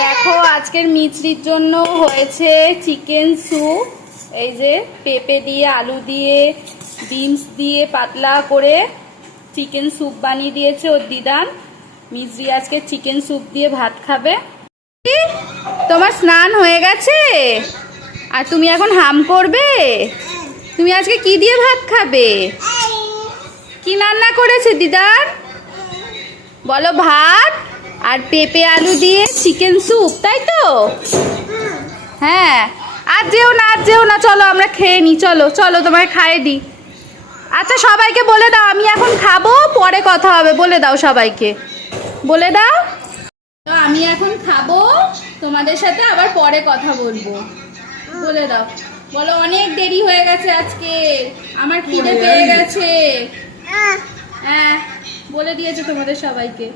দেখো আজকের মিছরির জন্য হয়েছে চিকেন স্যুপ। এই যে পেঁপে দিয়ে, আলু দিয়ে, বিনস দিয়ে পাতলা করে চিকেন স্যুপ বানিয়ে দিয়েছে ওর দিদান। মিছরি আজকে চিকেন স্যুপ দিয়ে ভাত খাবে। তোমার স্নান হয়ে গেছে আর তুমি এখন হাম করবে? তুমি আজকে কি দিয়ে ভাত খাবে? কি রান্না করেছে দিদার? বলো ভাত আর পেঁপে আলু দিয়ে চিকেন স্যুপ, তাই তো? হ্যাঁ, আর যেও না, চলো আমরা খেয়ে নি। চলো চলো তোমায় খাইয়ে দিই। আচ্ছা সবাইকে বলে দাও আমি এখন খাবো, পরে কথা হবে। বলে দাও সবাইকে, বলে দাও তো আমি এখন খাবো, তোমাদের সাথে আবার পরে কথা বলবো। বলে দাও, বলো অনেক দেরি হয়ে গেছে আজকে, আমার খিদে পেয়ে গেছে। হ্যাঁ বলে দিয়েছে তোমাদের সবাইকে।